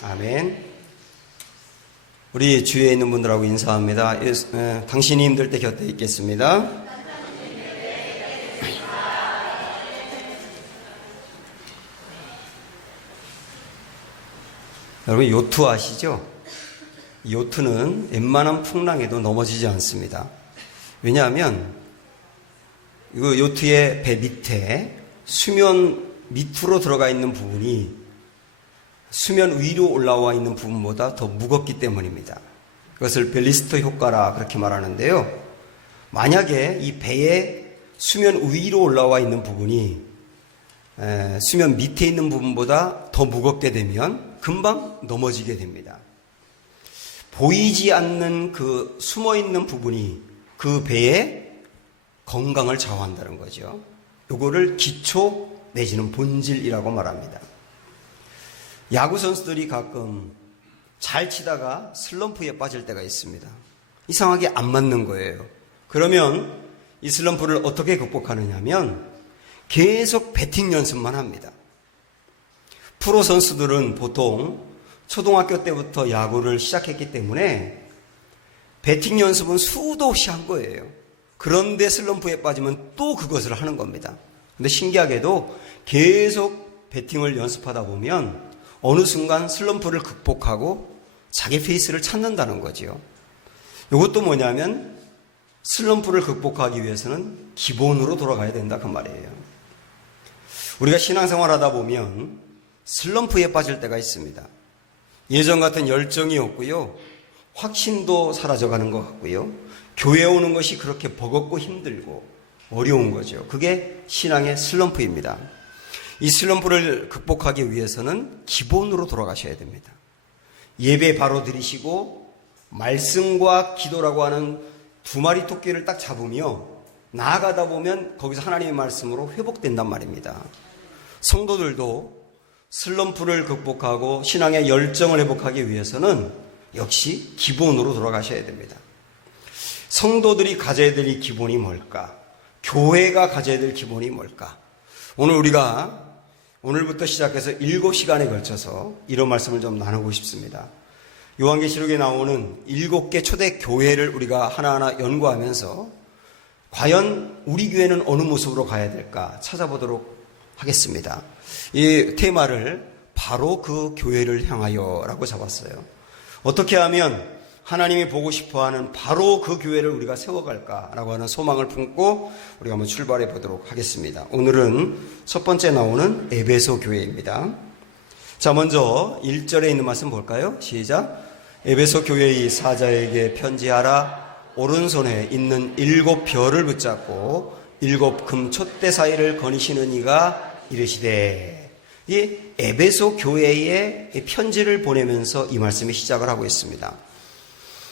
아멘. 우리 주위에 있는 분들하고 인사합니다. 당신이 힘들 때 곁에 있겠습니다. 여러분 요트 아시죠? 요트는 웬만한 풍랑에도 넘어지지 않습니다. 왜냐하면 이 요트의 배 밑에 수면 밑으로 들어가 있는 부분이 수면 위로 올라와 있는 부분보다 더 무겁기 때문입니다. 그것을 벨리스트 효과라 그렇게 말하는데요. 만약에 이 배의 수면 위로 올라와 있는 부분이 수면 밑에 있는 부분보다 더 무겁게 되면 금방 넘어지게 됩니다. 보이지 않는 그 숨어 있는 부분이 그 배의 건강을 좌우한다는 거죠. 요거를 기초 내지는 본질이라고 말합니다. 야구 선수들이 가끔 잘 치다가 슬럼프에 빠질 때가 있습니다. 이상하게 안 맞는 거예요. 그러면 이 슬럼프를 어떻게 극복하느냐면 계속 배팅 연습만 합니다. 프로 선수들은 보통 초등학교 때부터 야구를 시작했기 때문에 배팅 연습은 수도 없이 한 거예요. 그런데 슬럼프에 빠지면 또 그것을 하는 겁니다. 근데 신기하게도 계속 배팅을 연습하다 보면 어느 순간 슬럼프를 극복하고 자기 페이스를 찾는다는 거지요. 이것도 뭐냐면 슬럼프를 극복하기 위해서는 기본으로 돌아가야 된다 그 말이에요. 우리가 신앙생활 하다 보면 슬럼프에 빠질 때가 있습니다. 예전 같은 열정이 없고요. 확신도 사라져가는 것 같고요. 교회 오는 것이 그렇게 버겁고 힘들고 어려운 거죠. 그게 신앙의 슬럼프입니다. 이 슬럼프를 극복하기 위해서는 기본으로 돌아가셔야 됩니다. 예배 바로 드리시고 말씀과 기도라고 하는 두 마리 토끼를 딱 잡으며 나아가다 보면 거기서 하나님의 말씀으로 회복된단 말입니다. 성도들도 슬럼프를 극복하고 신앙의 열정을 회복하기 위해서는 역시 기본으로 돌아가셔야 됩니다. 성도들이 가져야 될 이 기본이 뭘까? 교회가 가져야 될 기본이 뭘까? 오늘부터 시작해서 7시간에 걸쳐서 이런 말씀을 좀 나누고 싶습니다. 요한계시록에 나오는 7개 초대 교회를 우리가 하나하나 연구하면서 과연 우리 교회는 어느 모습으로 가야 될까 찾아보도록 하겠습니다. 이 테마를 바로 그 교회를 향하여라고 잡았어요. 어떻게 하면 하나님이 보고 싶어하는 바로 그 교회를 우리가 세워갈까라고 하는 소망을 품고 우리가 한번 출발해 보도록 하겠습니다. 오늘은 첫 번째 나오는 에베소 교회입니다. 자, 먼저 1절에 있는 말씀 볼까요? 시작. 에베소 교회의 사자에게 편지하라. 오른손에 있는 7별을 붙잡고 7금 촛대 사이를 거니시는 이가 이르시되. 이 에베소 교회에 편지를 보내면서 이 말씀이 시작을 하고 있습니다.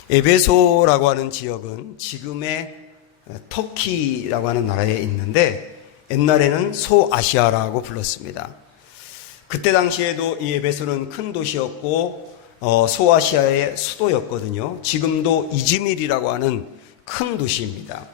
에베소라고 하는 지역은 지금의 터키라고 하는 나라에 있는데 옛날에는 소아시아라고 불렀습니다. 그때 당시에도 이 에베소는 큰 도시였고 소아시아의 수도였거든요. 지금도 이즈밀이라고 하는 큰 도시입니다.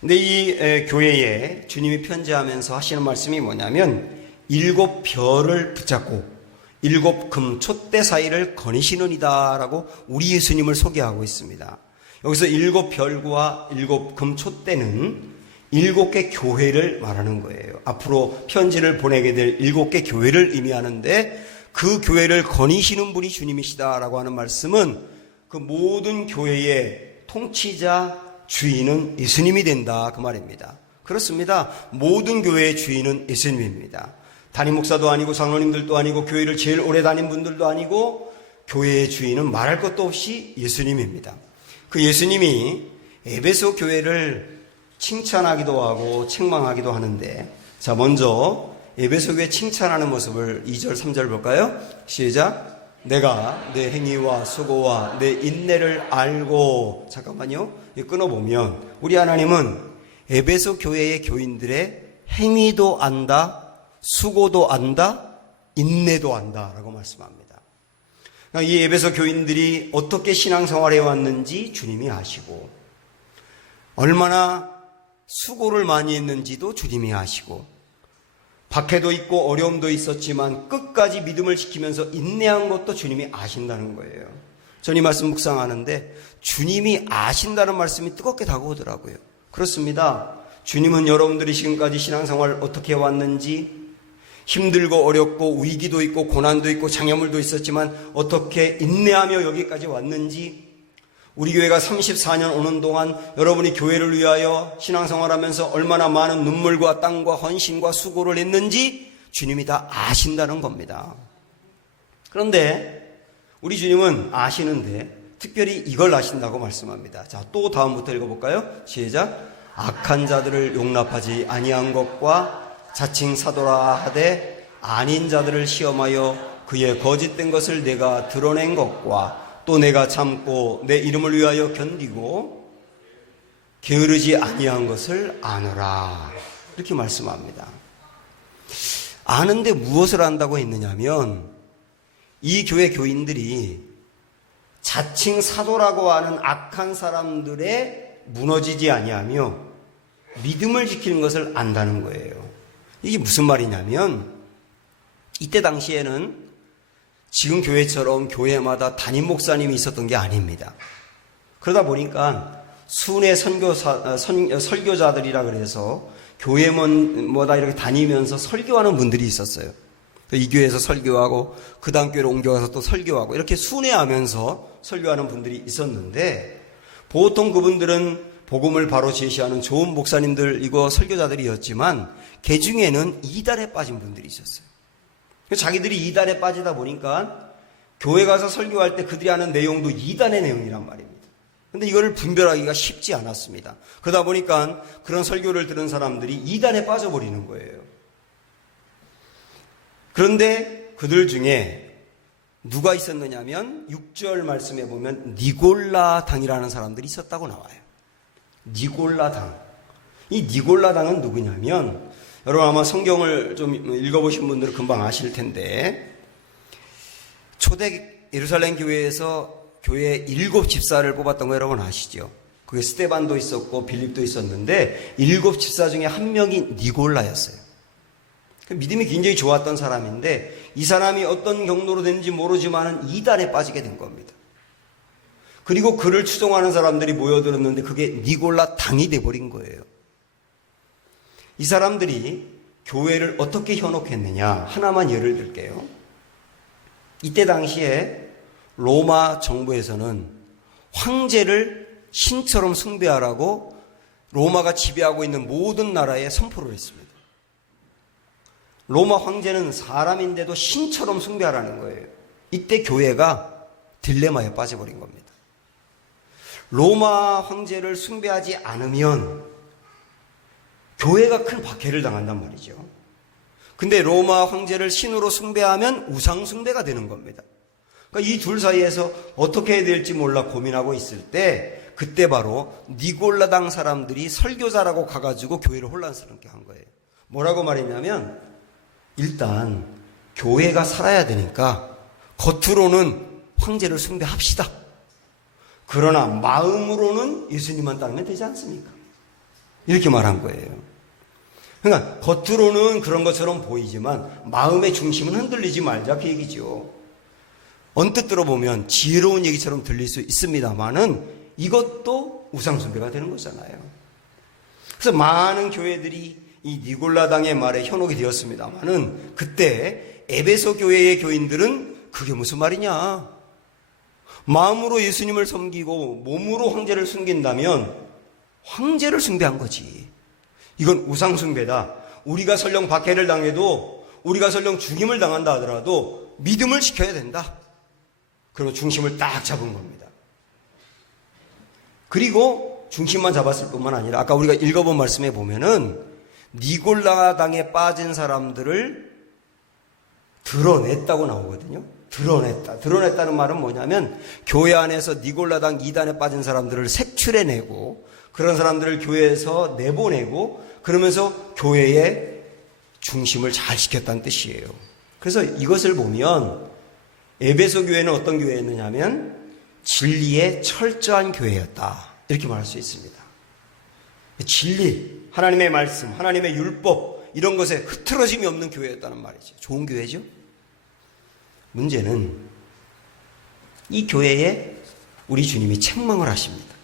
근데 이 교회에 주님이 편지하면서 하시는 말씀이 뭐냐면 7별을 붙잡고 7금 촛대 사이를 거니시느니다 라고 우리 예수님을 소개하고 있습니다. 여기서 7별과 7금 촛대는 7개 교회를 말하는 거예요. 앞으로 편지를 보내게 될 7개 교회를 의미하는데 그 교회를 거니시는 분이 주님이시다라고 하는 말씀은 그 모든 교회의 통치자 주인은 예수님이 된다 그 말입니다. 그렇습니다. 모든 교회의 주인은 예수님입니다. 담임 목사도 아니고 장로님들도 아니고 교회를 제일 오래 다닌 분들도 아니고 교회의 주인은 말할 것도 없이 예수님입니다. 그 예수님이 에베소 교회를 칭찬하기도 하고 책망하기도 하는데 자 먼저 에베소 교회 칭찬하는 모습을 2절 3절 볼까요? 시작. 내가 내 행위와 수고와 내 인내를 알고 잠깐만요. 끊어보면 우리 하나님은 에베소 교회의 교인들의 행위도 안다 수고도 안다, 인내도 안다 라고 말씀합니다. 이 에베소 교인들이 어떻게 신앙생활해 왔는지 주님이 아시고 얼마나 수고를 많이 했는지도 주님이 아시고 박해도 있고 어려움도 있었지만 끝까지 믿음을 지키면서 인내한 것도 주님이 아신다는 거예요. 저는 이 말씀 묵상하는데 주님이 아신다는 말씀이 뜨겁게 다가오더라고요. 그렇습니다. 주님은 여러분들이 지금까지 신앙생활을 어떻게 해왔는지, 힘들고 어렵고 위기도 있고 고난도 있고 장애물도 있었지만 어떻게 인내하며 여기까지 왔는지, 우리 교회가 34년 오는 동안 여러분이 교회를 위하여 신앙생활하면서 얼마나 많은 눈물과 땀과 헌신과 수고를 했는지 주님이 다 아신다는 겁니다. 그런데 우리 주님은 아시는데 특별히 이걸 아신다고 말씀합니다. 자, 또 다음부터 읽어볼까요? 시작. 악한 자들을 용납하지 아니한 것과 자칭 사도라 하되 아닌 자들을 시험하여 그의 거짓된 것을 내가 드러낸 것과 또 내가 참고 내 이름을 위하여 견디고 게으르지 아니한 것을 아노라. 이렇게 말씀합니다. 아는데 무엇을 안다고 했느냐면 이 교회 교인들이 자칭 사도라고 하는 악한 사람들의 무너지지 아니하며 믿음을 지키는 것을 안다는 거예요. 이게 무슨 말이냐면 이때 당시에는 지금 교회처럼 교회마다 담임 목사님이 있었던 게 아닙니다. 그러다 보니까 순회 설교자들이라 그래서 교회마다 이렇게 다니면서 설교하는 분들이 있었어요. 이 교회에서 설교하고 그 다음 교회로 옮겨가서 또 설교하고 이렇게 순회하면서 설교하는 분들이 있었는데 보통 그분들은 복음을 바로 제시하는 좋은 목사님들이고 설교자들이었지만 그 중에는 이단에 빠진 분들이 있었어요. 자기들이 이단에 빠지다 보니까 교회 가서 설교할 때 그들이 하는 내용도 이단의 내용이란 말입니다. 근데 이거를 분별하기가 쉽지 않았습니다. 그러다 보니까 그런 설교를 들은 사람들이 이단에 빠져버리는 거예요. 그런데 그들 중에 누가 있었느냐면 6절 말씀에 보면 니골라당이라는 사람들이 있었다고 나와요. 니골라당. 이 니골라당은 누구냐면 여러분 아마 성경을 좀 읽어보신 분들은 금방 아실 텐데 초대 예루살렘 교회에서 교회 7 집사를 뽑았던 거 여러분 아시죠? 그게 스데반도 있었고 빌립도 있었는데 7 집사 중에 한 명이 니골라였어요. 믿음이 굉장히 좋았던 사람인데 이 사람이 어떤 경로로 됐는지 모르지만 이단에 빠지게 된 겁니다. 그리고 그를 추종하는 사람들이 모여들었는데 그게 니골라 당이 돼버린 거예요. 이 사람들이 교회를 어떻게 현혹했느냐 하나만 예를 들게요. 이때 당시에 로마 정부에서는 황제를 신처럼 숭배하라고 로마가 지배하고 있는 모든 나라에 선포를 했습니다. 로마 황제는 사람인데도 신처럼 숭배하라는 거예요. 이때 교회가 딜레마에 빠져버린 겁니다. 로마 황제를 숭배하지 않으면 교회가 큰 박해를 당한단 말이죠. 근데 로마 황제를 신으로 숭배하면 우상 숭배가 되는 겁니다. 그러니까 이 둘 사이에서 어떻게 해야 될지 몰라 고민하고 있을 때 그때 바로 니골라당 사람들이 설교자라고 가가지고 교회를 혼란스럽게 한 거예요. 뭐라고 말했냐면 일단 교회가 살아야 되니까 겉으로는 황제를 숭배합시다. 그러나 마음으로는 예수님만 따르면 되지 않습니까? 이렇게 말한 거예요. 그러니까 겉으로는 그런 것처럼 보이지만 마음의 중심은 흔들리지 말자 그 얘기죠. 언뜻 들어보면 지혜로운 얘기처럼 들릴 수 있습니다만은 이것도 우상숭배가 되는 거잖아요. 그래서 많은 교회들이 이 니골라당의 말에 현혹이 되었습니다만은 그때 에베소 교회의 교인들은 그게 무슨 말이냐? 마음으로 예수님을 섬기고 몸으로 황제를 숨긴다면 황제를 숭배한 거지. 이건 우상숭배다. 우리가 설령 박해를 당해도 우리가 설령 죽임을 당한다 하더라도 믿음을 지켜야 된다. 그리고 중심을 딱 잡은 겁니다. 그리고 중심만 잡았을 뿐만 아니라 아까 우리가 읽어본 말씀에 보면은 니골라당에 빠진 사람들을 드러냈다고 나오거든요. 드러냈다는 말은 뭐냐면 교회 안에서 니골라당 이단에 빠진 사람들을 색출해내고 그런 사람들을 교회에서 내보내고 그러면서 교회의 중심을 잘 지켰다는 뜻이에요. 그래서 이것을 보면 에베소 교회는 어떤 교회였느냐면 진리에 철저한 교회였다. 이렇게 말할 수 있습니다. 진리, 하나님의 말씀, 하나님의 율법 이런 것에 흐트러짐이 없는 교회였다는 말이죠. 좋은 교회죠. 문제는 이 교회에 우리 주님이 책망을 하십니다.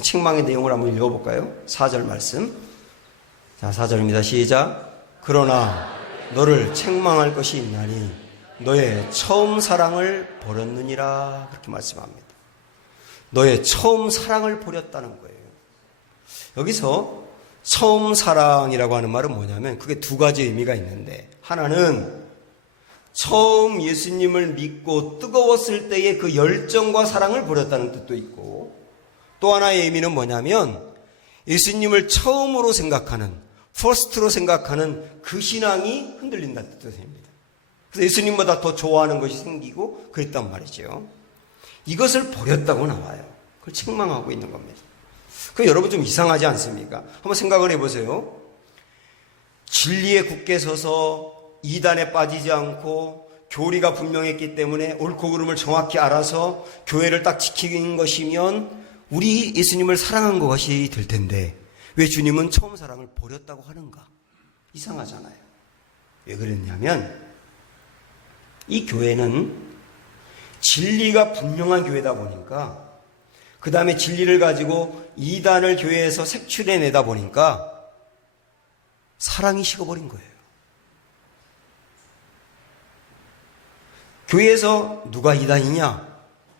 책망의 내용을 한번 읽어볼까요? 4절 말씀. 자, 4절입니다. 시작. 그러나 너를 책망할 것이 있나니 너의 처음 사랑을 버렸느니라. 그렇게 말씀합니다. 너의 처음 사랑을 버렸다는 거예요. 여기서 처음 사랑이라고 하는 말은 뭐냐면 그게 두 가지 의미가 있는데, 하나는 처음 예수님을 믿고 뜨거웠을 때의 그 열정과 사랑을 버렸다는 뜻도 있고, 또 하나의 의미는 뭐냐면 예수님을 처음으로 생각하는, 퍼스트로 생각하는 그 신앙이 흔들린다는 뜻도 됩니다. 그래서 예수님보다 더 좋아하는 것이 생기고 그랬단 말이죠. 이것을 버렸다고 나와요. 그걸 책망하고 있는 겁니다. 그 여러분 좀 이상하지 않습니까? 한번 생각을 해보세요. 진리에 굳게 서서 이단에 빠지지 않고 교리가 분명했기 때문에 옳고 그름을 정확히 알아서 교회를 딱 지키는 것이면 우리 예수님을 사랑한 것이 될 텐데 왜 주님은 처음 사랑을 버렸다고 하는가? 이상하잖아요. 왜 그랬냐면 이 교회는 진리가 분명한 교회다 보니까, 그 다음에 진리를 가지고 이단을 교회에서 색출해내다 보니까 사랑이 식어버린 거예요. 교회에서 누가 이단이냐,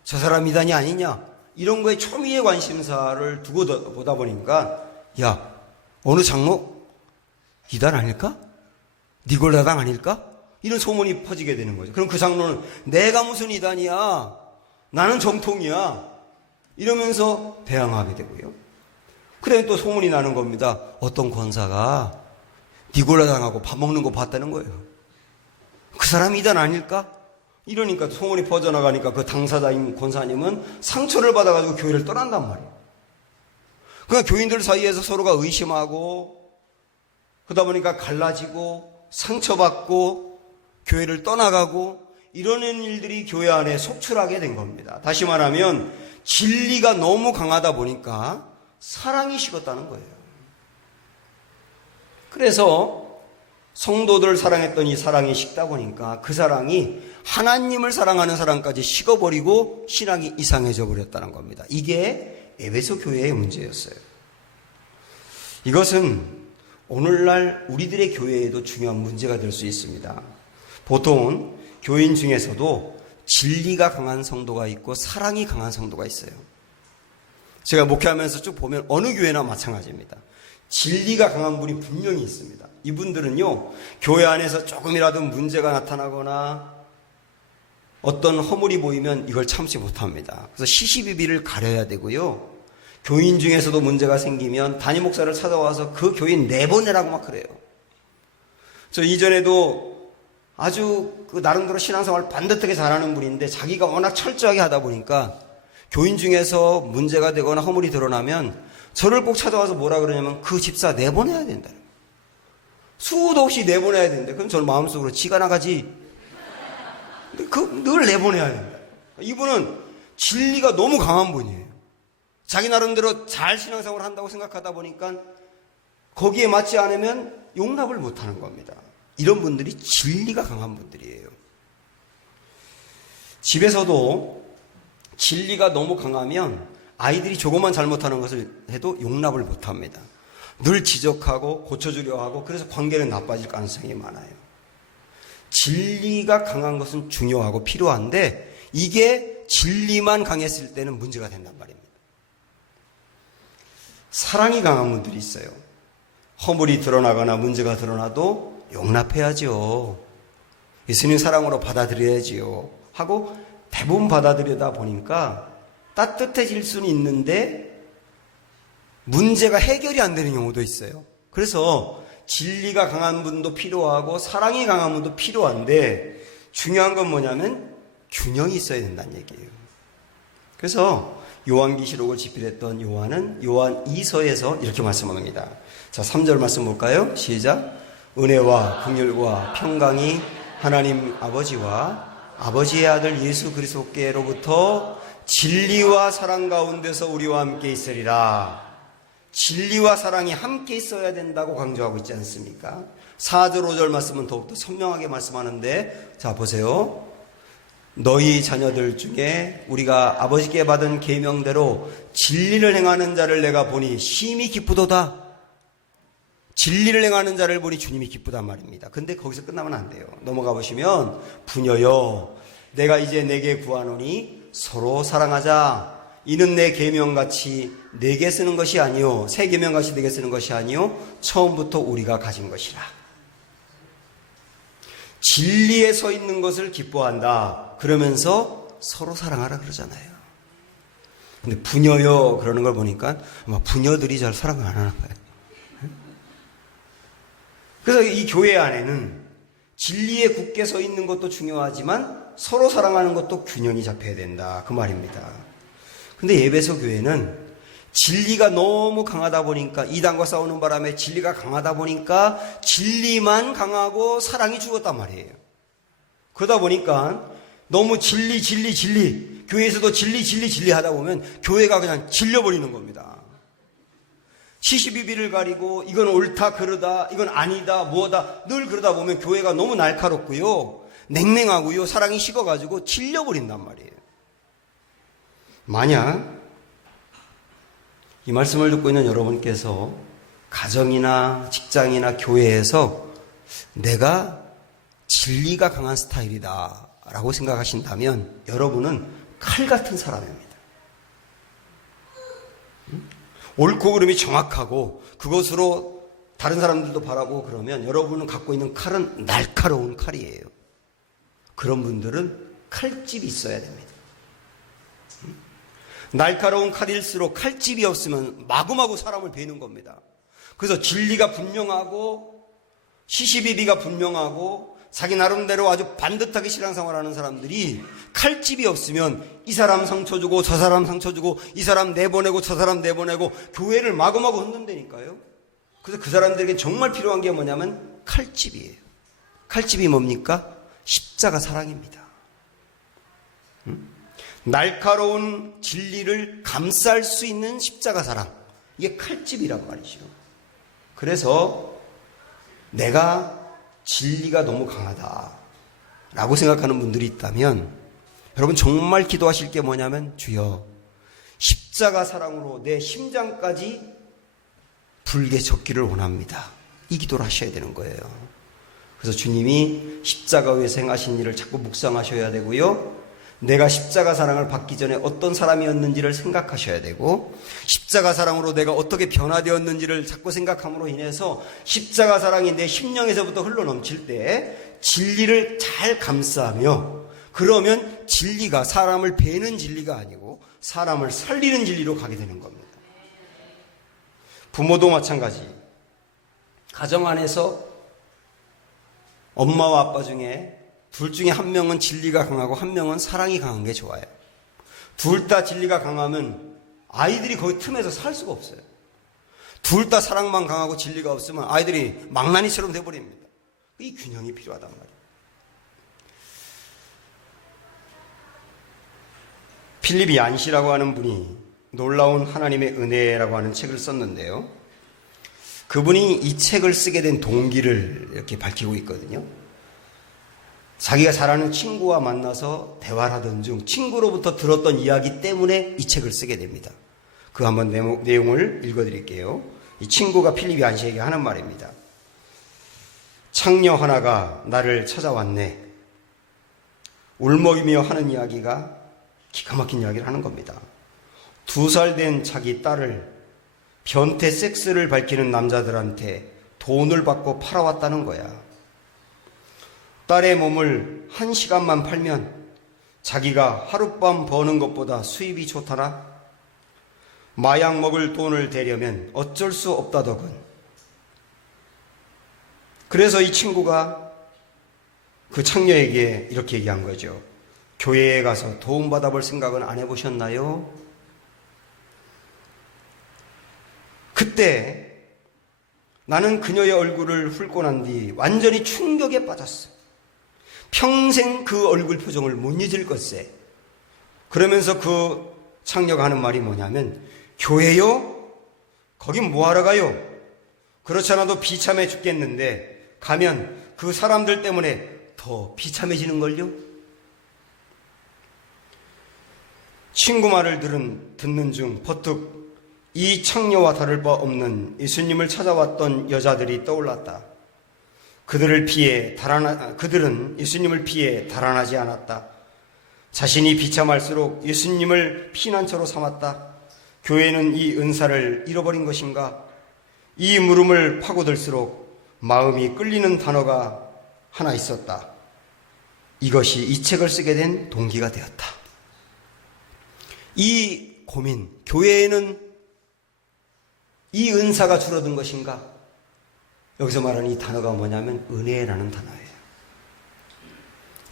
저 사람 이단이 아니냐, 이런 거에 초미의 관심사를 두고 보다 보니까, 야, 어느 장로 이단 아닐까? 니골라당 아닐까? 이런 소문이 퍼지게 되는 거죠. 그럼 그 장로는 내가 무슨 이단이야, 나는 정통이야, 이러면서 대항하게 되고요. 그래 또 소문이 나는 겁니다. 어떤 권사가 니골라당하고 밥 먹는 거 봤다는 거예요. 그 사람이 이단 아닐까? 이러니까 소문이 퍼져나가니까 그 당사자인 권사님은 상처를 받아가지고 교회를 떠난단 말이에요. 그러니까 교인들 사이에서 서로가 의심하고 그러다 보니까 갈라지고 상처받고 교회를 떠나가고 이러는 일들이 교회 안에 속출하게 된 겁니다. 다시 말하면 진리가 너무 강하다 보니까 사랑이 식었다는 거예요. 그래서 성도들을 사랑했던 이 사랑이 식다 보니까 그 사랑이 하나님을 사랑하는 사랑까지 식어버리고 신앙이 이상해져 버렸다는 겁니다. 이게 에베소 교회의 문제였어요. 이것은 오늘날 우리들의 교회에도 중요한 문제가 될 수 있습니다. 보통은 교인 중에서도 진리가 강한 성도가 있고 사랑이 강한 성도가 있어요. 제가 목회하면서 쭉 보면 어느 교회나 마찬가지입니다. 진리가 강한 분이 분명히 있습니다. 이분들은요, 교회 안에서 조금이라도 문제가 나타나거나 어떤 허물이 보이면 이걸 참지 못합니다. 그래서 시시비비를 가려야 되고요. 교인 중에서도 문제가 생기면 담임 목사를 찾아와서 그 교인 내보내라고 막 그래요. 저 이전에도 아주 그 나름대로 신앙생활을 반듯하게 잘하는 분인데 자기가 워낙 철저하게 하다 보니까 교인 중에서 문제가 되거나 허물이 드러나면 저를 꼭 찾아와서 뭐라 그러냐면 그 집사 내보내야 된다. 수도 없이 내보내야 된다. 그럼 저는 마음속으로 지가 나가지. 늘 내보내야 된다. 이분은 진리가 너무 강한 분이에요. 자기 나름대로 잘 신앙생활을 한다고 생각하다 보니까 거기에 맞지 않으면 용납을 못하는 겁니다. 이런 분들이 진리가 강한 분들이에요. 집에서도 진리가 너무 강하면 아이들이 조금만 잘못하는 것을 해도 용납을 못합니다. 늘 지적하고 고쳐주려 하고 그래서 관계는 나빠질 가능성이 많아요. 진리가 강한 것은 중요하고 필요한데 이게 진리만 강했을 때는 문제가 된단 말입니다. 사랑이 강한 분들이 있어요. 허물이 드러나거나 문제가 드러나도 용납해야죠. 예수님 사랑으로 받아들여야지요 하고 대부분 받아들이다 보니까 따뜻해질 수는 있는데 문제가 해결이 안 되는 경우도 있어요. 그래서 진리가 강한 분도 필요하고 사랑이 강한 분도 필요한데 중요한 건 뭐냐면 균형이 있어야 된다는 얘기예요. 그래서 요한계시록을 집필했던 요한은 요한 2서에서 이렇게 말씀합니다. 자, 3절 말씀 볼까요? 시작. 은혜와 긍휼과 평강이 하나님 아버지와 아버지의 아들 예수 그리스도께로부터 진리와 사랑 가운데서 우리와 함께 있으리라. 진리와 사랑이 함께 있어야 된다고 강조하고 있지 않습니까? 4절 5절 말씀은 더욱더 선명하게 말씀하는데, 자 보세요. 너희 자녀들 중에 우리가 아버지께 받은 계명대로 진리를 행하는 자를 내가 보니 심히 기쁘도다. 진리를 행하는 자를 보니 주님이 기쁘단 말입니다. 근데 거기서 끝나면 안 돼요. 넘어가 보시면, 부녀여 내가 이제 내게 구하노니 서로 사랑하자. 이는 내 계명같이 내게 쓰는 것이 아니요, 새 계명같이 내게 쓰는 것이 아니요, 처음부터 우리가 가진 것이라. 진리에 서 있는 것을 기뻐한다. 그러면서 서로 사랑하라 그러잖아요. 근데 부녀여 그러는 걸 보니까 아마 부녀들이 잘 사랑을 안 하나 봐요. 그래서 이 교회 안에는 진리에 굳게 서 있는 것도 중요하지만 서로 사랑하는 것도 균형이 잡혀야 된다, 그 말입니다. 근데 에베소 교회는 진리가 너무 강하다 보니까, 이단과 싸우는 바람에 진리가 강하다 보니까 진리만 강하고 사랑이 죽었단 말이에요. 그러다 보니까 너무 진리 교회에서도 진리 하다 보면 교회가 그냥 질려버리는 겁니다. 72비를 가리고 이건 옳다 그러다, 이건 아니다 뭐다 늘 그러다 보면 교회가 너무 날카롭고요, 냉랭하고요, 사랑이 식어가지고 질려버린단 말이에요. 만약 이 말씀을 듣고 있는 여러분께서 가정이나 직장이나 교회에서 내가 진리가 강한 스타일이다 라고 생각하신다면 여러분은 칼 같은 사람입니다. 옳고 그름이 정확하고 그것으로 다른 사람들도 바라보고 그러면 여러분은 갖고 있는 칼은 날카로운 칼이에요. 그런 분들은 칼집이 있어야 됩니다. 날카로운 칼일수록 칼집이 없으면 마구마구 사람을 베는 겁니다. 그래서 진리가 분명하고 시시비비가 분명하고 자기 나름대로 아주 반듯하게 신앙생활하는 사람들이 칼집이 없으면 이 사람 상처 주고 저 사람 상처 주고 이 사람 내보내고 저 사람 내보내고 교회를 마구마구 흔든다니까요. 그래서 그 사람들에게 정말 필요한 게 뭐냐면 칼집이에요. 칼집이 뭡니까? 십자가 사랑입니다. 날카로운 진리를 감쌀 수 있는 십자가 사랑, 이게 칼집이란 말이죠. 그래서 내가 진리가 너무 강하다라고 생각하는 분들이 있다면 여러분 정말 기도하실 게 뭐냐면, 주여 십자가 사랑으로 내 심장까지 불게 젖기를 원합니다. 이 기도를 하셔야 되는 거예요. 그래서 주님이 십자가 위에서 행하신 일을 자꾸 묵상하셔야 되고요, 내가 십자가 사랑을 받기 전에 어떤 사람이었는지를 생각하셔야 되고, 십자가 사랑으로 내가 어떻게 변화되었는지를 자꾸 생각함으로 인해서 십자가 사랑이 내 심령에서부터 흘러넘칠 때 진리를 잘 감싸며, 그러면 진리가 사람을 베는 진리가 아니고 사람을 살리는 진리로 가게 되는 겁니다. 부모도 마찬가지. 가정 안에서 엄마와 아빠 중에 둘 중에 한 명은 진리가 강하고 한 명은 사랑이 강한 게 좋아요. 둘 다 진리가 강하면 아이들이 거기 틈에서 살 수가 없어요. 둘 다 사랑만 강하고 진리가 없으면 아이들이 망나니처럼 돼버립니다. 이 균형이 필요하단 말이에요. 필립 얀시라고 하는 분이 놀라운 하나님의 은혜라고 하는 책을 썼는데요, 그분이 이 책을 쓰게 된 동기를 이렇게 밝히고 있거든요. 자기가 잘 아는 친구와 만나서 대화를 하던 중 친구로부터 들었던 이야기 때문에 이 책을 쓰게 됩니다. 그 한번 내용을 읽어드릴게요. 이 친구가 필립 얀시에게 하는 말입니다. 창녀 하나가 나를 찾아왔네. 울먹이며 하는 이야기가 기가 막힌 이야기를 하는 겁니다. 2살 된 자기 딸을 변태 섹스를 밝히는 남자들한테 돈을 받고 팔아왔다는 거야. 딸의 몸을 1시간만 팔면 자기가 하룻밤 버는 것보다 수입이 좋더라. 마약 먹을 돈을 대려면 어쩔 수 없다더군. 그래서 이 친구가 그 창녀에게 이렇게 얘기한 거죠. 교회에 가서 도움받아 볼 생각은 안 해보셨나요? 그때 나는 그녀의 얼굴을 훑고 난 뒤 완전히 충격에 빠졌어. 평생 그 얼굴 표정을 못 잊을 것세. 그러면서 그 창녀가 하는 말이 뭐냐면, 교회요? 거긴 뭐하러 가요? 그렇지 않아도 비참해 죽겠는데 가면 그 사람들 때문에 더 비참해지는걸요? 친구 말을 듣는 중 버뜩 이 창녀와 다를 바 없는 예수님을 찾아왔던 여자들이 떠올랐다. 그들은 예수님을 피해 달아나지 않았다. 자신이 비참할수록 예수님을 피난처로 삼았다. 교회는 이 은사를 잃어버린 것인가? 이 물음을 파고들수록 마음이 끌리는 단어가 하나 있었다. 이것이 이 책을 쓰게 된 동기가 되었다. 이 고민, 교회에는 이 은사가 줄어든 것인가? 여기서 말하는 이 단어가 뭐냐면 은혜라는 단어예요.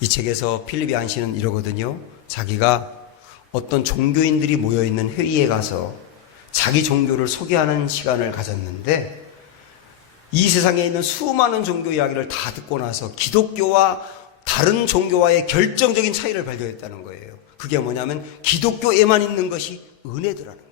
이 책에서 필립 얀시는 이러거든요. 자기가 어떤 종교인들이 모여있는 회의에 가서 자기 종교를 소개하는 시간을 가졌는데 이 세상에 있는 수많은 종교 이야기를 다 듣고 나서 기독교와 다른 종교와의 결정적인 차이를 발견했다는 거예요. 그게 뭐냐면 기독교에만 있는 것이 은혜더라는 거예요.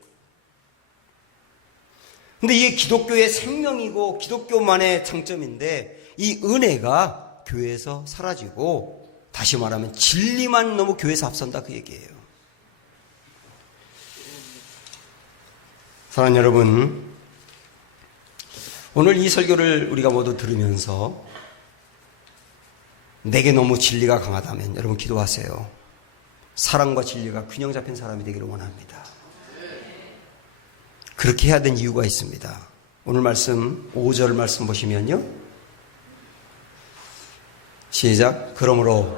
근데 이게 기독교의 생명이고 기독교만의 장점인데 이 은혜가 교회에서 사라지고 다시 말하면 진리만 너무 교회에서 앞선다 그 얘기예요. 사랑하는 여러분, 오늘 이 설교를 우리가 모두 들으면서 내게 너무 진리가 강하다면 여러분 기도하세요. 사랑과 진리가 균형 잡힌 사람이 되기를 원합니다. 그렇게 해야 된 이유가 있습니다. 오늘 말씀 5절 말씀 보시면요. 시작. 그러므로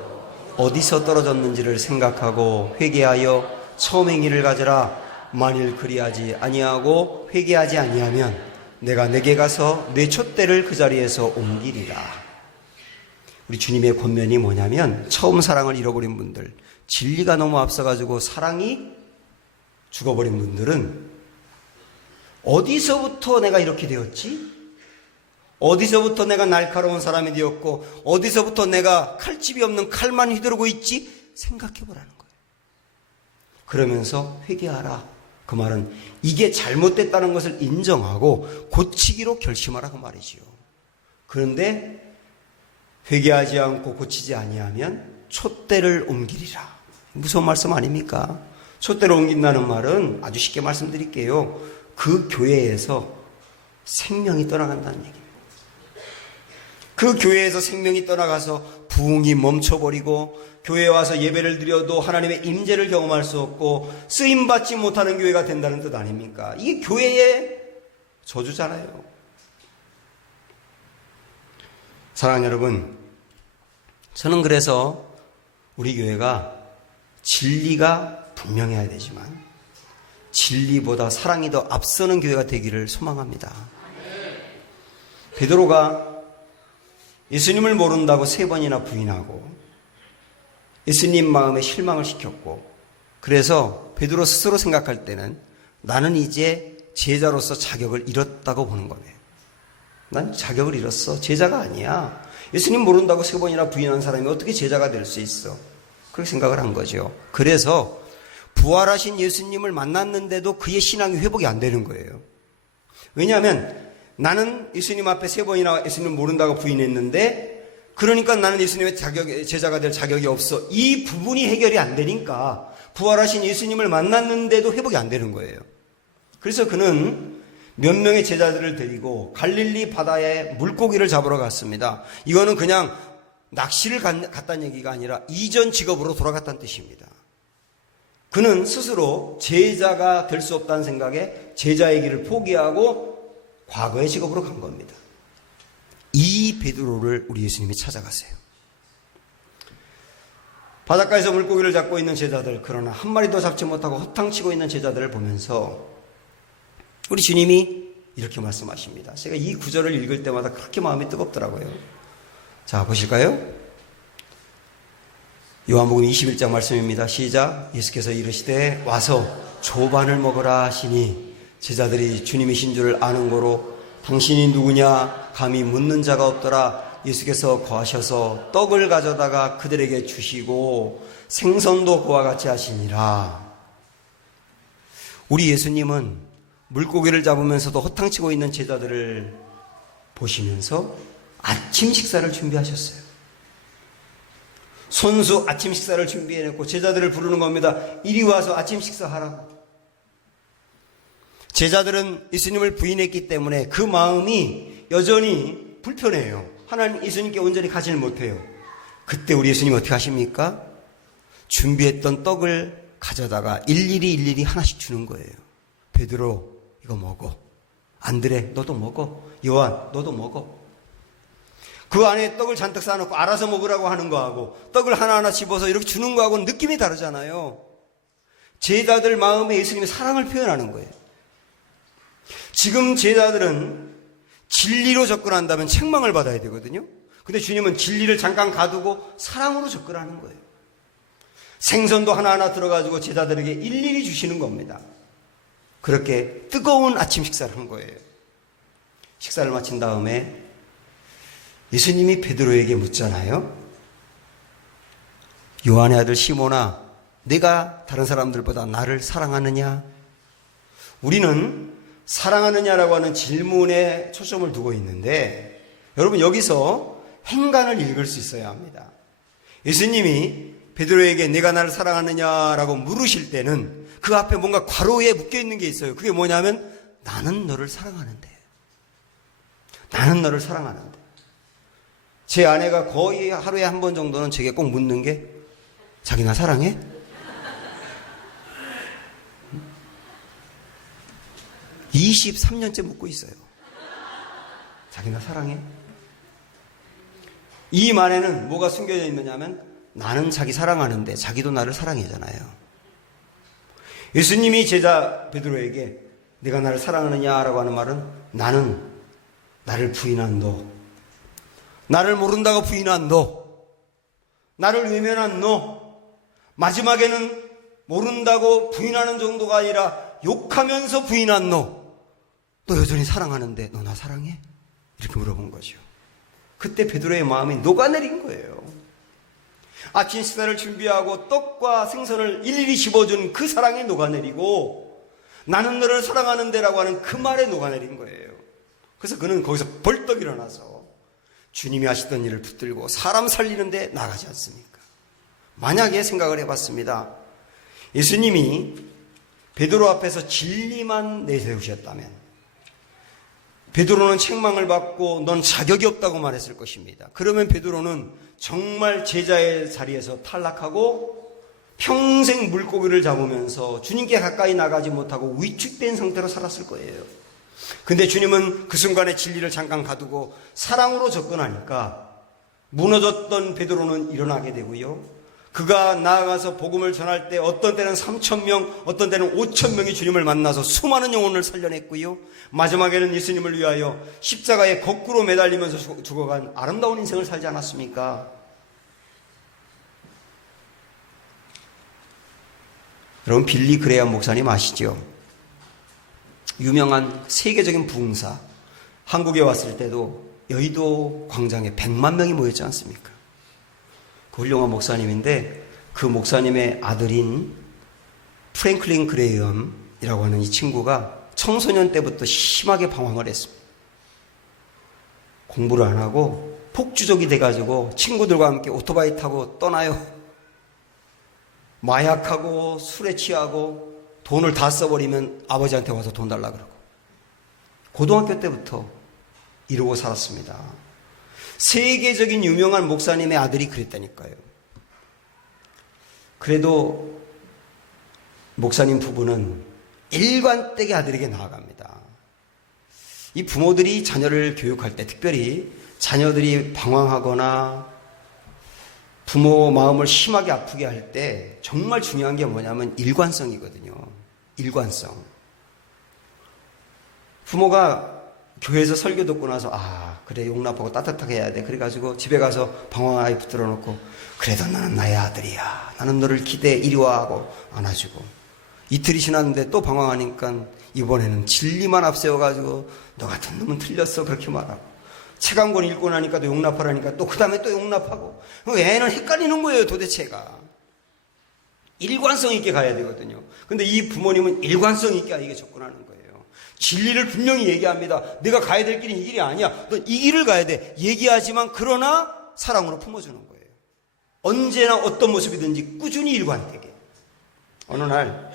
어디서 떨어졌는지를 생각하고 회개하여 처음의 길을 가져라. 만일 그리하지 아니하고 회개하지 아니하면 내가 내게 가서 내 촛대를 그 자리에서 옮기리라. 우리 주님의 권면이 뭐냐면 처음 사랑을 잃어버린 분들, 진리가 너무 앞서가지고 사랑이 죽어버린 분들은 어디서부터 내가 이렇게 되었지? 어디서부터 내가 날카로운 사람이 되었고 어디서부터 내가 칼집이 없는 칼만 휘두르고 있지? 생각해보라는 거예요. 그러면서 회개하라. 그 말은 이게 잘못됐다는 것을 인정하고 고치기로 결심하라 그 말이지요. 그런데 회개하지 않고 고치지 아니하면 촛대를 옮기리라. 무서운 말씀 아닙니까? 촛대를 옮긴다는 말은 아주 쉽게 말씀드릴게요. 그 교회에서 생명이 떠나간다는 얘기입니다. 그 교회에서 생명이 떠나가서 부흥이 멈춰버리고 교회에 와서 예배를 드려도 하나님의 임재를 경험할 수 없고 쓰임받지 못하는 교회가 된다는 뜻 아닙니까? 이게 교회의 저주잖아요. 사랑하는 여러분, 저는 그래서 우리 교회가 진리가 분명해야 되지만 진리보다 사랑이 더 앞서는 교회가 되기를 소망합니다. 베드로가 예수님을 모른다고 3번이나 부인하고 예수님 마음에 실망을 시켰고 그래서 베드로 스스로 생각할 때는 나는 이제 제자로서 자격을 잃었다고 보는 거예요. 난 자격을 잃었어. 제자가 아니야. 예수님 모른다고 3번이나 부인한 사람이 어떻게 제자가 될 수 있어? 그렇게 생각을 한 거죠. 그래서 부활하신 예수님을 만났는데도 그의 신앙이 회복이 안 되는 거예요. 왜냐하면 나는 예수님 앞에 3번이나 예수님 모른다고 부인했는데 그러니까 나는 예수님의 제자가 될 자격이 없어. 이 부분이 해결이 안 되니까 부활하신 예수님을 만났는데도 회복이 안 되는 거예요. 그래서 그는 몇 명의 제자들을 데리고 갈릴리 바다에 물고기를 잡으러 갔습니다. 이거는 그냥 낚시를 갔다는 얘기가 아니라 이전 직업으로 돌아갔다는 뜻입니다. 그는 스스로 제자가 될 수 없다는 생각에 제자의 길을 포기하고 과거의 직업으로 간 겁니다. 이 베드로를 우리 예수님이 찾아가세요. 바닷가에서 물고기를 잡고 있는 제자들, 그러나 한 마리도 잡지 못하고 허탕치고 있는 제자들을 보면서 우리 주님이 이렇게 말씀하십니다. 제가 이 구절을 읽을 때마다 그렇게 마음이 뜨겁더라고요. 자, 보실까요? 요한복음 21장 말씀입니다. 시작. 예수께서 이르시되 와서 조반을 먹으라 하시니 제자들이 주님이신 줄을 아는 고로 당신이 누구냐 감히 묻는 자가 없더라. 예수께서 거하셔서 떡을 가져다가 그들에게 주시고 생선도 그와 같이 하시니라. 우리 예수님은 물고기를 잡으면서도 허탕치고 있는 제자들을 보시면서 아침 식사를 준비하셨어요. 손수 아침 식사를 준비해놓고 제자들을 부르는 겁니다. 이리 와서 아침 식사하라고. 제자들은 예수님을 부인했기 때문에 그 마음이 여전히 불편해요. 하나님 예수님께 온전히 가지를 못해요. 그때 우리 예수님 어떻게 하십니까? 준비했던 떡을 가져다가 일일이 하나씩 주는 거예요. 베드로 이거 먹어. 안드레 너도 먹어. 요한 너도 먹어. 그 안에 떡을 잔뜩 쌓아놓고 알아서 먹으라고 하는 거하고 떡을 하나하나 집어서 이렇게 주는 거하고는 느낌이 다르잖아요. 제자들 마음에 예수님의 사랑을 표현하는 거예요. 지금 제자들은 진리로 접근한다면 책망을 받아야 되거든요. 근데 주님은 진리를 잠깐 가두고 사랑으로 접근하는 거예요. 생선도 하나하나 들어가지고 제자들에게 일일이 주시는 겁니다. 그렇게 뜨거운 아침 식사를 한 거예요. 식사를 마친 다음에 예수님이 베드로에게 묻잖아요. 요한의 아들 시몬아, 내가 다른 사람들보다 나를 사랑하느냐? 우리는 사랑하느냐라고 하는 질문에 초점을 두고 있는데 여러분 여기서 행간을 읽을 수 있어야 합니다. 예수님이 베드로에게 내가 나를 사랑하느냐라고 물으실 때는 그 앞에 뭔가 괄호에 묶여있는 게 있어요. 그게 뭐냐면 나는 너를 사랑하는데. 나는 너를 사랑하는데. 제 아내가 거의 하루에 한 번 정도는 제게 꼭 묻는 게 자기 나 사랑해? 23년째 묻고 있어요. 자기 나 사랑해? 이 말에는 뭐가 숨겨져 있느냐면 나는 자기 사랑하는데 자기도 나를 사랑하잖아요. 예수님이 제자 베드로에게 네가 나를 사랑하느냐라고 하는 말은 나는 나를 부인한 너, 나를 모른다고 부인한 너, 나를 외면한 너, 마지막에는 모른다고 부인하는 정도가 아니라 욕하면서 부인한 너 여전히 사랑하는데 너 나 사랑해? 이렇게 물어본 거죠. 그때 베드로의 마음이 녹아내린 거예요. 아침 식사를 준비하고 떡과 생선을 일일이 집어준 그 사랑이 녹아내리고 나는 너를 사랑하는데 라고 하는 그 말에 녹아내린 거예요. 그래서 그는 거기서 벌떡 일어나서 주님이 하시던 일을 붙들고 사람 살리는데 나가지 않습니까? 만약에 생각을 해봤습니다. 예수님이 베드로 앞에서 진리만 내세우셨다면 베드로는 책망을 받고 넌 자격이 없다고 말했을 것입니다. 그러면 베드로는 정말 제자의 자리에서 탈락하고 평생 물고기를 잡으면서 주님께 가까이 나가지 못하고 위축된 상태로 살았을 거예요. 근데 주님은 그 순간에 진리를 잠깐 가두고 사랑으로 접근하니까 무너졌던 베드로는 일어나게 되고요. 그가 나아가서 복음을 전할 때 어떤 때는 3,000명, 어떤 때는 5,000명이 주님을 만나서 수많은 영혼을 살려냈고요. 마지막에는 예수님을 위하여 십자가에 거꾸로 매달리면서 죽어간 아름다운 인생을 살지 않았습니까? 여러분 빌리 그레이엄 목사님 아시죠? 유명한 세계적인 부흥사. 한국에 왔을 때도 여의도 광장에 100만 명이 모였지 않습니까? 그 훌륭한 목사님인데 그 목사님의 아들인 프랭클린 그레이엄이라고 하는 이 친구가 청소년 때부터 심하게 방황을 했습니다. 공부를 안 하고 폭주족이 돼가지고 친구들과 함께 오토바이 타고 떠나요. 마약하고 술에 취하고 돈을 다 써버리면 아버지한테 와서 돈 달라 그러고 고등학교 때부터 이러고 살았습니다. 세계적인 유명한 목사님의 아들이 그랬다니까요. 그래도 목사님 부부는 일관되게 아들에게 나아갑니다. 이 부모들이 자녀를 교육할 때 특별히 자녀들이 방황하거나 부모 마음을 심하게 아프게 할 때 정말 중요한 게 뭐냐면 일관성이거든요. 일관성. 부모가 교회에서 설교 듣고 나서 그래 용납하고 따뜻하게 해야 돼. 그래가지고 집에 가서 방황 아이 붙들어 놓고 그래도 너는 나의 아들이야. 나는 너를 기대해. 이리 와 하고 안아주고 이틀이 지났는데 또 방황하니까 이번에는 진리만 앞세워가지고 너 같은 놈은 틀렸어. 그렇게 말하고 책 한 권 읽고 나니까 또 용납하라니까 또 그 다음에 또 용납하고 애는 헷갈리는 거예요. 도대체가. 일관성 있게 가야 되거든요. 근데 이 부모님은 일관성 있게 아이에게 접근하는 거예요. 진리를 분명히 얘기합니다. 내가 가야 될 길은 이 길이 아니야. 너 이 길을 가야 돼. 얘기하지만 그러나 사랑으로 품어주는 거예요. 언제나 어떤 모습이든지 꾸준히 일관되게. 어느 날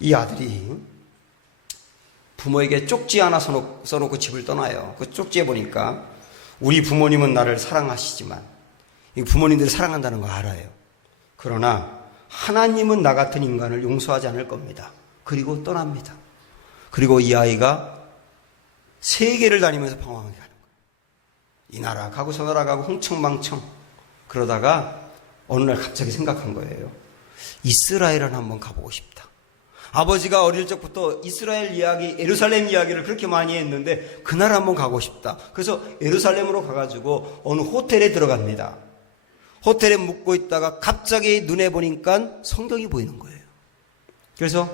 이 아들이 부모에게 쪽지 하나 써놓고 집을 떠나요. 그 쪽지에 보니까 우리 부모님은 나를 사랑하시지만 부모님들이 사랑한다는 거 알아요. 그러나 하나님은 나 같은 인간을 용서하지 않을 겁니다. 그리고 떠납니다. 그리고 이 아이가 세계를 다니면서 방황하게 하는 거예요. 이 나라 가고 저 나라 가고 흥청망청. 그러다가 어느 날 갑자기 생각한 거예요. 이스라엘은 한번 가보고 싶다. 아버지가 어릴 적부터 이스라엘 이야기, 예루살렘 이야기를 그렇게 많이 했는데 그날 한번 가고 싶다. 그래서 예루살렘으로 가가지고 어느 호텔에 들어갑니다. 호텔에 묵고 있다가 갑자기 눈에 보니까 성경이 보이는 거예요. 그래서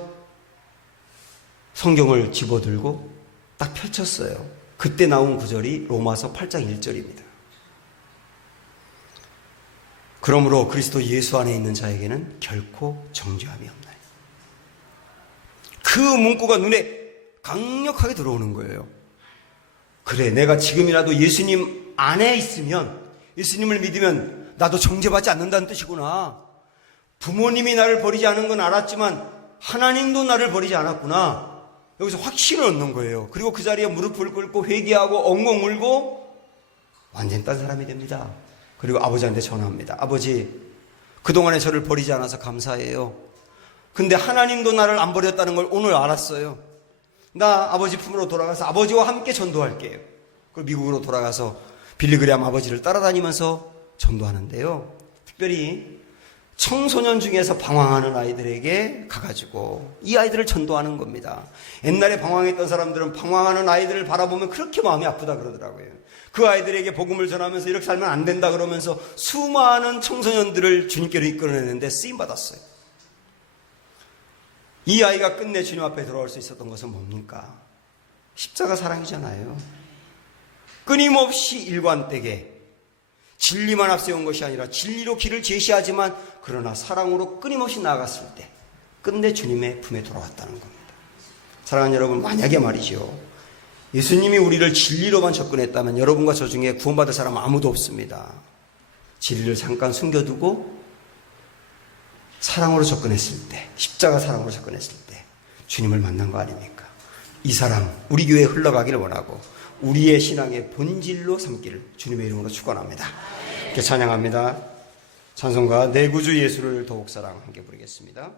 성경을 집어들고 딱 펼쳤어요. 그때 나온 구절이 로마서 8장 1절입니다. 그러므로 그리스도 예수 안에 있는 자에게는 결코 정죄함이 없나요. 그 문구가 눈에 강력하게 들어오는 거예요. 그래, 내가 지금이라도 예수님 안에 있으면, 예수님을 믿으면 나도 정죄받지 않는다는 뜻이구나. 부모님이 나를 버리지 않은 건 알았지만 하나님도 나를 버리지 않았구나. 여기서 확신을 얻는 거예요. 그리고 그 자리에 무릎을 꿇고 회개하고 엉엉 울고 완전 딴 사람이 됩니다. 그리고 아버지한테 전화합니다. 아버지, 그동안에 저를 버리지 않아서 감사해요. 근데 하나님도 나를 안 버렸다는 걸 오늘 알았어요. 나 아버지 품으로 돌아가서 아버지와 함께 전도할게요. 그리고 미국으로 돌아가서 빌리그레암 아버지를 따라다니면서 전도하는데요. 특별히 청소년 중에서 방황하는 아이들에게 가가지고 이 아이들을 전도하는 겁니다. 옛날에 방황했던 사람들은 방황하는 아이들을 바라보면 그렇게 마음이 아프다 그러더라고요. 그 아이들에게 복음을 전하면서 이렇게 살면 안 된다 그러면서 수많은 청소년들을 주님께로 이끌어내는데 쓰임받았어요. 이 아이가 끝내 주님 앞에 돌아올 수 있었던 것은 뭡니까? 십자가 사랑이잖아요. 끊임없이 일관되게 진리만 앞세운 것이 아니라 진리로 길을 제시하지만 그러나 사랑으로 끊임없이 나아갔을 때 끝내 주님의 품에 돌아왔다는 겁니다. 사랑하는 여러분, 만약에 말이죠, 예수님이 우리를 진리로만 접근했다면 여러분과 저 중에 구원받을 사람은 아무도 없습니다. 진리를 잠깐 숨겨두고 사랑으로 접근했을 때, 십자가 사랑으로 접근했을 때 주님을 만난 거 아닙니까? 이 사랑 우리 교회에 흘러가기를 원하고 우리의 신앙의 본질로 삼기를 주님의 이름으로 축원합니다. 이렇게 찬양합니다. 찬송가 내 구주 예수를 더욱 사랑 함께 부르겠습니다.